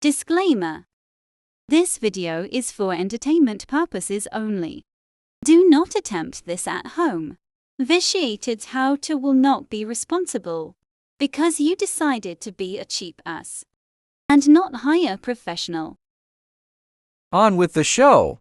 Disclaimer. This video is for entertainment purposes only. Do not attempt this at home. Vitiated how-to will not be responsible because you decided to be a cheap ass and not hire a professional. On with the show.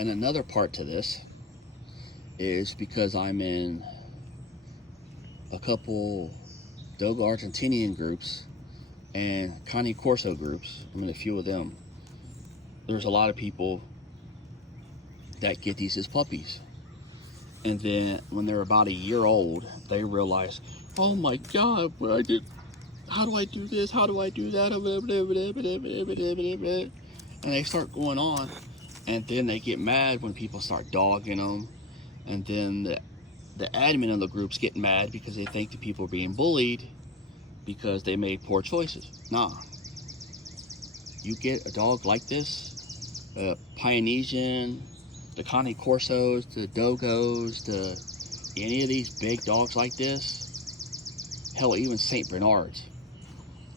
And another part to this is because I'm in a couple Dogo Argentinian groups and Cane Corso groups. I'm in a few of them. There's a lot of people that get these as puppies. And then when they're about a year old, they realize, oh my God, how do I do this? How do I do that? And they start going on. And then they get mad when people start dogging them. And then the admin of the groups get mad because they think the people are being bullied because they made poor choices. Nah. You get a dog like this, a Pyonesian, the Cane Corsos, the Dogos, any of these big dogs like this, hell, even St. Bernards.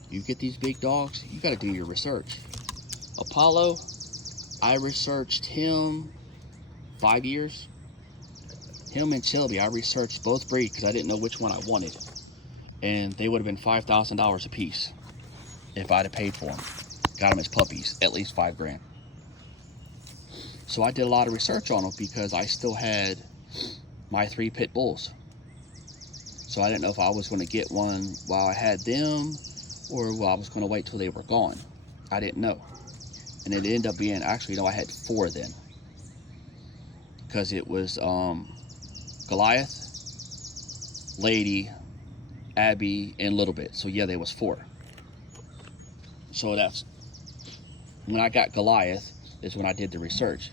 You get these big dogs, you gotta do your research. Apollo, I researched him 5 years. Him and Shelby, I researched both breeds because I didn't know which one I wanted. And they would have been $5,000 a piece if I'd have paid for them. Got them as puppies, at least $5,000. So I did a lot of research on them because I still had my 3 pit bulls. So I didn't know if I was going to get one while I had them or while I was going to wait till they were gone. I didn't know. And it ended up being, actually, no, I had 4 then. Because it was Goliath, Lady, Abby, and Little Bit. So yeah, there was 4. So that's, when I got Goliath, is when I did the research.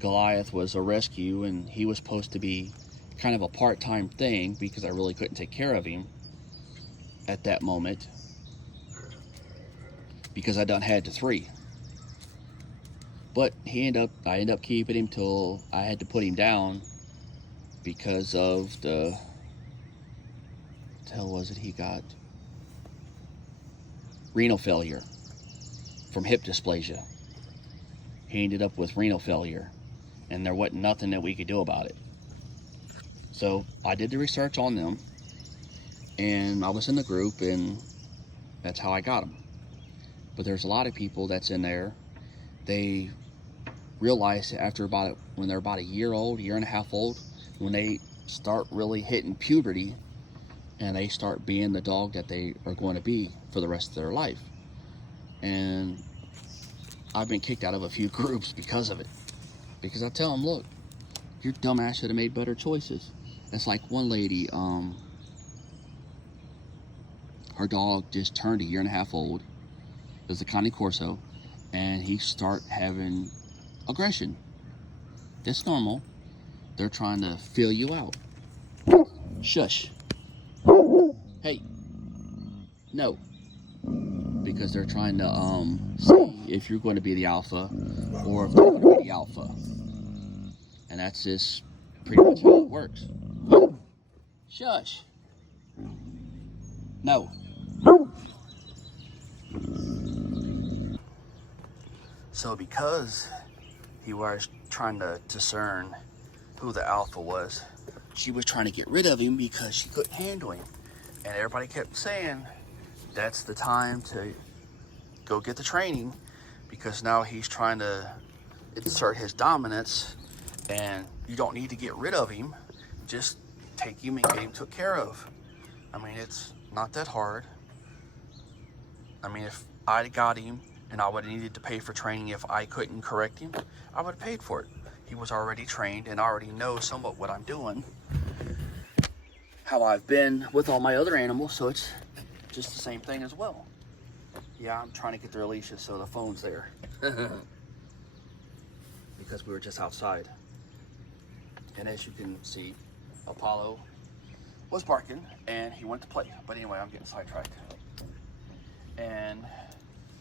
Goliath was a rescue, and he was supposed to be kind of a part-time thing because I really couldn't take care of him at that moment because I done had the 3. But I ended up keeping him till I had to put him down because of the hell was it he got? Renal failure from hip dysplasia. He ended up with renal failure, and there wasn't nothing that we could do about it. So I did the research on them, and I was in the group, and that's how I got them. But there's a lot of people that's in there, they realize after when they're about a year old, year and a half old, when they start really hitting puberty and they start being the dog that they are going to be for the rest of their life. And I've been kicked out of a few groups because of it. Because I tell them, look, your dumbass should have made better choices. It's like one lady, her dog just turned a year and a half old. It was a Cane Corso, and he start having aggression. That's normal. They're trying to fill you out. Shush. Hey. No. Because they're trying to see if you're going to be the alpha or if they're going to be the alpha. And that's just pretty much how it works. Shush. No. So because he was trying to discern who the alpha was, she was trying to get rid of him because she couldn't handle him. And everybody kept saying, that's the time to go get the training because now he's trying to insert his dominance and you don't need to get rid of him. Just take him and get him took care of. I mean, it's not that hard. I mean, if I got him and I would have needed to pay for training if I couldn't correct him, I would have paid for it. He was already trained and already knows somewhat what I'm doing, how I've been with all my other animals, so it's just the same thing as well. Yeah, I'm trying to get the Alicia so the phone's there. Because we were just outside. And as you can see, Apollo was barking and he went to play. But anyway, I'm getting sidetracked. And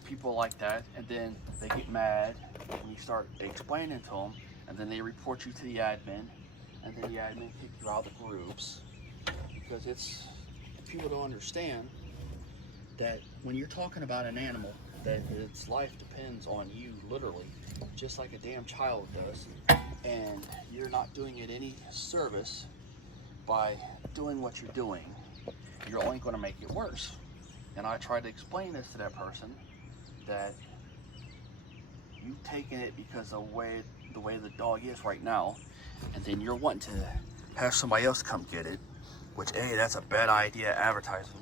people like that, and then they get mad when you start explaining to them, and then they report you to the admin, and then the admin kick you out of the groups, because people don't understand that when you're talking about an animal, that its life depends on you, literally, just like a damn child does, and you're not doing it any service by doing what you're doing. You're only going to make it worse. And I tried to explain this to that person, that you taking it because of the way the dog is right now, and then you're wanting to have somebody else come get it, which, hey, that's a bad idea advertising.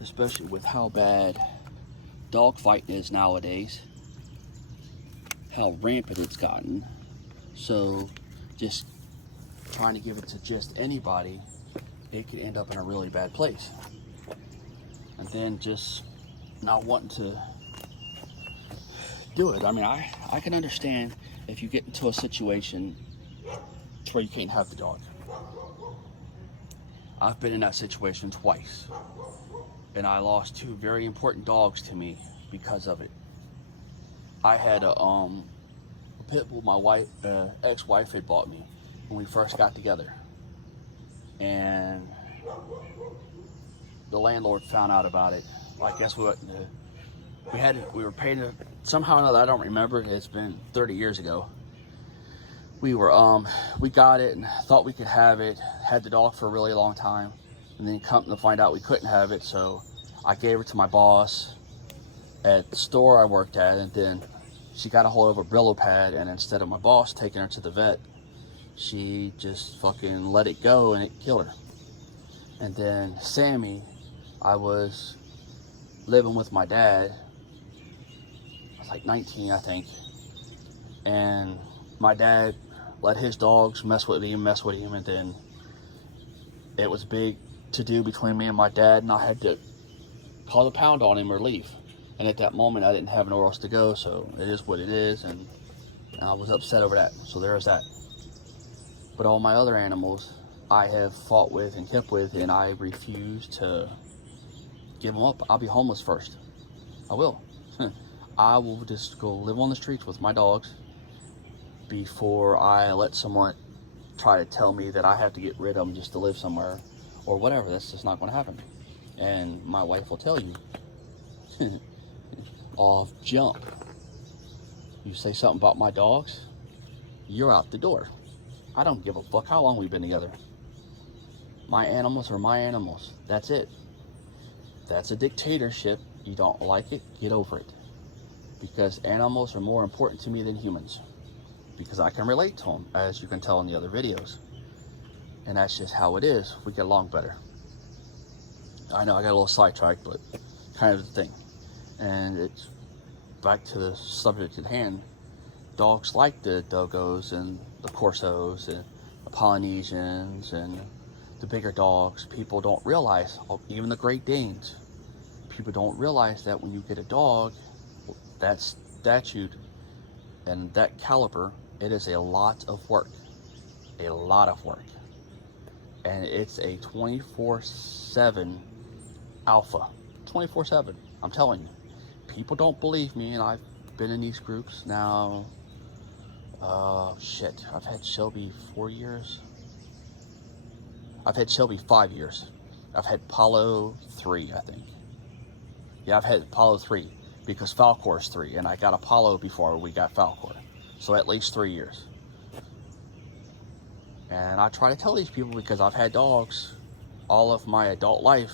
Especially with how bad dog fighting is nowadays, how rampant it's gotten. So just trying to give it to just anybody, it could end up in a really bad place. And then just not wanting to do it. I mean, I can understand if you get into a situation where you can't have the dog. I've been in that situation twice, and I lost 2 very important dogs to me because of it. I had a pit bull my ex-wife had bought me when we first got together, and the landlord found out about it. I guess we were paying it somehow or another. I don't remember. It's been 30 years ago. We got it and thought we could have it. Had the dog for a really long time, and then come to find out we couldn't have it. So I gave her to my boss at the store I worked at, and then she got a hold of a Brillo pad, and instead of my boss taking her to the vet, she just fucking let it go and it killed her. And then Sammy, I was living with my dad. I was like 19, I think. And my dad let his dogs mess with him, and then it was big to do between me and my dad, and I had to call the pound on him or leave. And at that moment, I didn't have nowhere else to go, so it is what it is, and I was upset over that. So there's that. But all my other animals, I have fought with and kept with, and I refuse to give them up. I'll be homeless first. I will. I will just go live on the streets with my dogs before I let someone try to tell me that I have to get rid of them just to live somewhere or whatever. That's just not going to happen. And my wife will tell you, off jump, you say something about my dogs, you're out the door. I don't give a fuck how long we've been together. My animals are my animals. That's it. That's a dictatorship. You don't like it, get over it. Because animals are more important to me than humans. Because I can relate to them, as you can tell in the other videos. And that's just how it is. We get along better. I know I got a little sidetracked, but kind of the thing. And it's back to the subject at hand. Dogs like the Dogos and the Corsos and the Polynesians and the bigger dogs. People don't realize, even the Great Danes, people don't realize that when you get a dog that statute and that caliber, it is a lot of work. A lot of work. And it's a 24/7 alpha. 24/7. I'm telling you. People don't believe me, and I've been in these groups now. I've had Shelby 4 years. I've had Shelby 5 years. I've had Paulo 3, I think. Yeah, I've had Paulo 3 because Falcor's 3, and I got Apollo before we got Falcor. So at least 3 years. And I try to tell these people, because I've had dogs all of my adult life,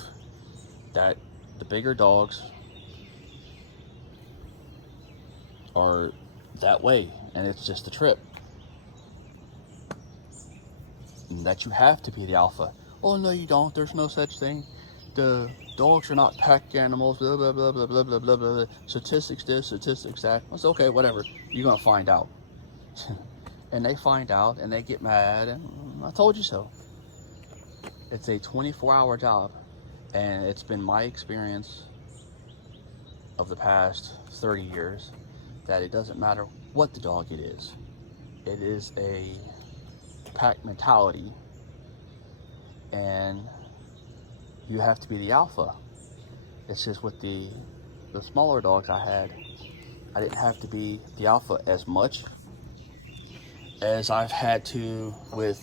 that the bigger dogs are that way, and it's just a trip. And that you have to be the alpha. Oh no, you don't. There's no such thing. The dogs are not pack animals. Blah blah blah blah blah blah blah blah. Statistics this, statistics that. I said, okay, whatever. You're gonna find out. And they find out, and they get mad, and I told you so. It's a 24-hour job, and it's been my experience of the past 30 years that it doesn't matter what the dog it is. it is a pack mentality, and you have to be the alpha. It's just with the smaller dogs I had, I didn't have to be the alpha as much as I've had to with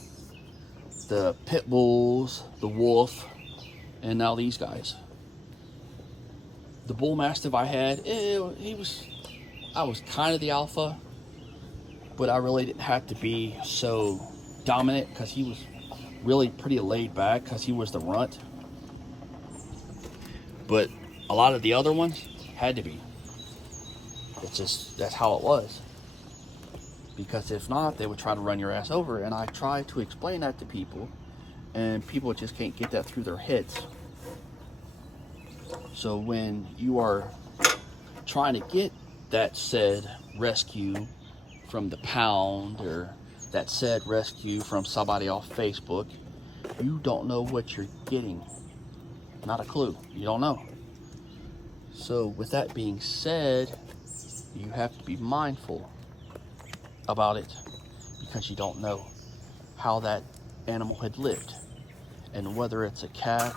the pit bulls, the wolf, and now these guys. The bull mastiff I had, I was kind of the alpha, but I really didn't have to be so dominant because he was really pretty laid back because he was the runt. But a lot of the other ones had to be. It's just, that's how it was. Because if not, they would try to run your ass over. And I try to explain that to people, and people just can't get that through their heads. So when you are trying to get that said rescue from the pound, or that said rescue from somebody off Facebook, you don't know what you're getting. Not a clue. You don't know. So with that being said, you have to be mindful about it, because you don't know how that animal had lived, and whether it's a cat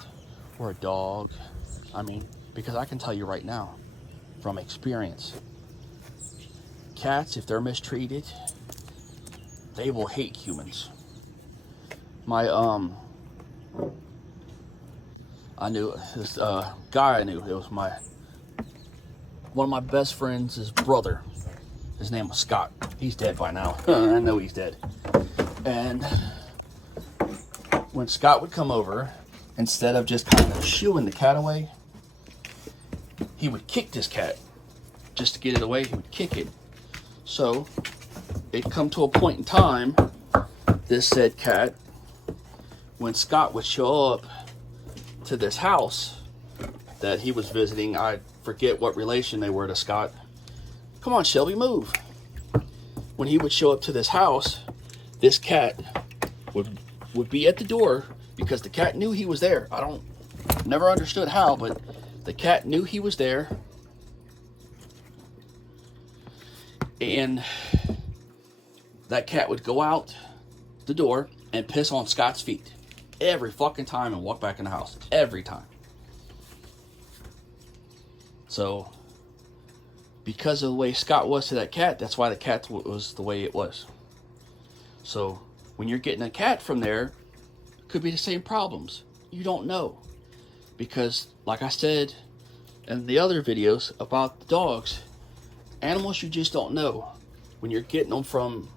or a dog. I mean, because I can tell you right now from experience, cats, if they're mistreated, they will hate humans. I knew this guy. I knew it was one of my best friends' brother. His name was Scott. He's dead by now. I know he's dead. And when Scott would come over, instead of just kind of shooing the cat away, he would kick this cat. Just to get it away, he would kick it. So it come to a point in time, this said cat, when Scott would show up to this house that he was visiting, I forget what relation they were to Scott. Come on, Shelby, move. When he would show up to this house, this cat would be at the door, because the cat knew he was there. Never understood how, but the cat knew he was there. And that cat would go out the door and piss on Scott's feet every fucking time and walk back in the house. Every time. So, because of the way Scott was to that cat, that's why the cat was the way it was. So, when you're getting a cat from there, it could be the same problems. You don't know. Because, like I said in the other videos about the dogs, animals you just don't know when you're getting them from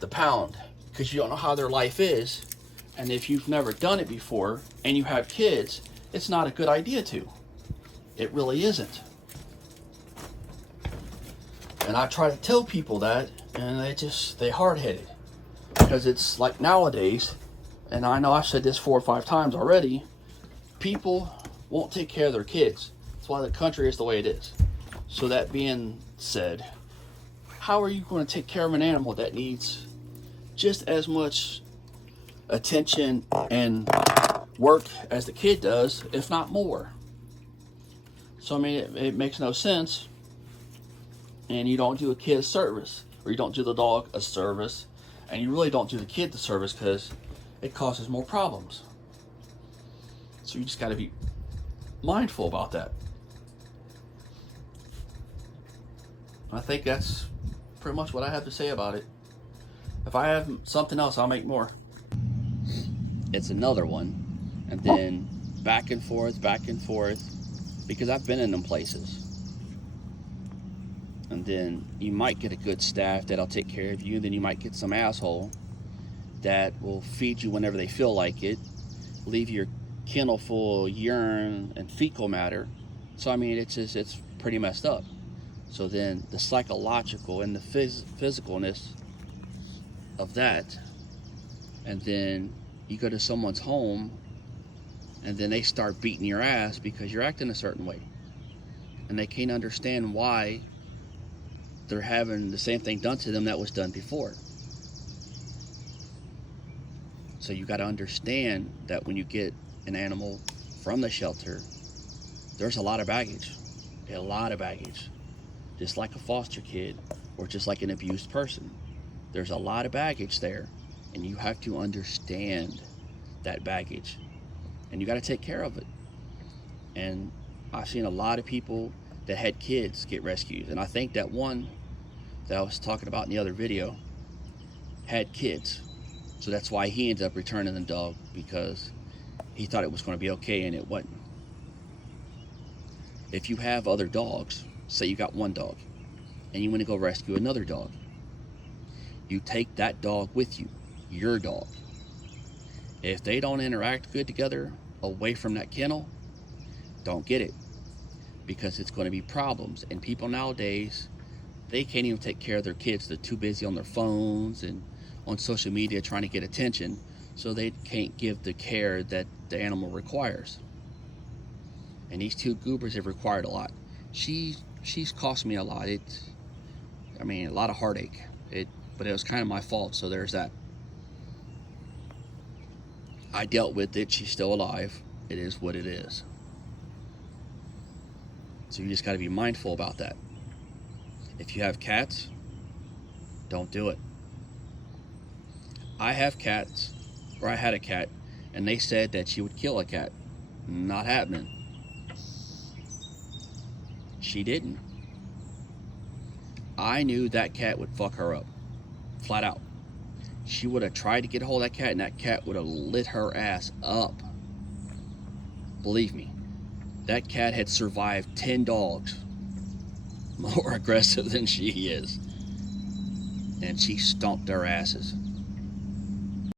the pound, because you don't know how their life is. And if you've never done it before and you have kids, it's not a good idea to. It really isn't. And I try to tell people that, and they hard-headed. Because it's like nowadays, and I know I've said this 4 or 5 times already, people won't take care of their kids. That's why the country is the way it is. So that being said, how are you going to take care of an animal that needs just as much attention and work as the kid does, if not more? So I mean, it makes no sense. And you don't do a kid a service, or you don't do the dog a service, and you really don't do the kid the service, because it causes more problems. So you just got to be mindful about that. I think that's pretty much what I have to say about it. If I have something else, I'll make more. It's another one, and then back and forth, because I've been in them places. And then you might get a good staff that'll take care of you. Then you might get some asshole that will feed you whenever they feel like it, leave your kennel full of urine and fecal matter. So I mean, it's pretty messed up. So then the psychological and the physicalness of that, and then you go to someone's home, and then they start beating your ass because you're acting a certain way, and they can't understand why they're having the same thing done to them that was done before. So you got to understand that when you get an animal from the shelter, there's a lot of baggage. Just like a foster kid, or just like an abused person. There's a lot of baggage there, and you have to understand that baggage, and you got to take care of it. And I've seen a lot of people that had kids get rescued, and I think that one that I was talking about in the other video had kids, so that's why he ended up returning the dog, because he thought it was going to be okay and it wasn't. If you have other dogs, say you got one dog and you want to go rescue another dog, you take that dog with you, your dog. If they don't interact good together away from that kennel, don't get it, because it's going to be problems. And people nowadays, they can't even take care of their kids. They're too busy on their phones and on social media trying to get attention, so they can't give the care that the animal requires. And these two goobers have required a lot. She's cost me a lot. A lot of heartache. But it was kind of my fault, so there's that. I dealt with it. She's still alive. It is what it is. So you just got to be mindful about that. If you have cats, don't do it. I have cats, or I had a cat, and they said that she would kill a cat. Not happening. She didn't. I knew that cat would fuck her up. Flat out. She would have tried to get a hold of that cat, and that cat would have lit her ass up. Believe me, that cat had survived 10 dogs more aggressive than she is, and she stomped their asses.